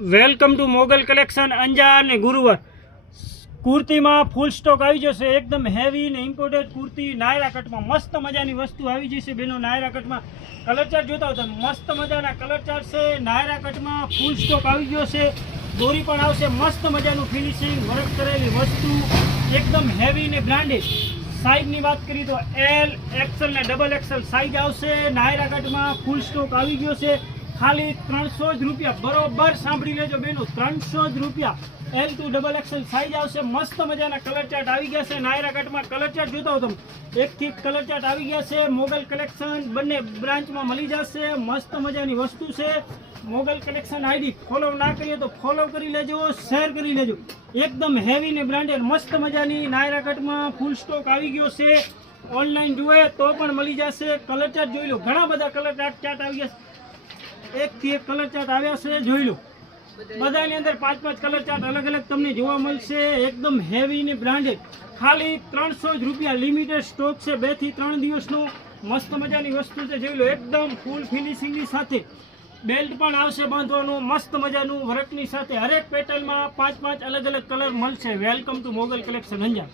Welcome to Mogal collection Anjar ને ગુરુવાર કુર્તીમાં ફૂલ stock આવી જશે। એકદમ હેવી ને ઇમ્પોર્ટેડ કુર્તી નાયરા કટમાં મસ્ત મજાની વસ્તુ આવી જશે બેનો। નાયરા કટમાં કલર ચાર્ટ જોતા હોય તો મસ્ત મજાના કલર ચાર્ટ છે। નાયરા કટમાં ફૂલ સ્ટોક આવી ગયો છે। દોરી પણ આવશે મસ્ત મજાનું ફિનિશિંગ વર્ક કરેલી વસ્તુ એકદમ હેવી ને બ્રાન્ડેડ। સાઇઝની વાત કરીએ તો એલ એક્સેલ ને ડબલ એક્સેલ સાઇઝ આવશે। નાયરા કટમાં ફૂલ સ્ટોક આવી ગયો છે। ખાલી 300 જ રૂપિયા, બરોબર સાંભળી લેજો બેનો, 300 જ રૂપિયા। L to double XL size આવશે। મસ્ત મજાના કલર ચાર્ટ આવી ગયા છે। નાયરા કટમાં કલર ચાર્ટ જોતા હો તમે એકથી કલર ચાર્ટ આવી ગયા છે। મોગલ કલેક્શન બંને બ્રાન્ચમાં મળી જશે। મસ્ત મજાની વસ્તુ છે। મોગલ કલેક્શન આઈડી ફોલો ના કરીએ તો ફોલો કરી લેજો, શેર કરી લેજો। એકદમ હેવી ને બ્રાન્ડેડ મસ્ત મજાની નાયરા કટમાં ફૂલ સ્ટોક આવી ગયો છે। ઓનલાઈન જોઈએ તો પણ મળી જશે। કલર ચાર્ટ જોઈ લો, ઘણા બધા કલર ચાર્ટ આવી ગયા છે। એકથી એક કલર ચાર્ટ આવ્યા છે, જોઈ લો। બધાની અંદર 5-5 કલર ચાર્ટ અલગ અલગ તમને જોવા મળશે। એકદમ હેવી ને બ્રાન્ડેડ ખાલી 300 જ રૂપિયા। લિમિટેડ સ્ટોક છે, 2 થી 3 દિવસનો। મસ્ત મજાની વસ્તુ છે, જોઈ લો। એકદમ ફૂલ ફિનિશિંગની સાથે બેલ્ટ પણ આવશે બાંધવાનું મસ્ત મજાનું વર્કની સાથે। હરેક પેટર્નમાં 5-5 અલગ અલગ કલર મળશે। Welcome to Mogal collection Anjar.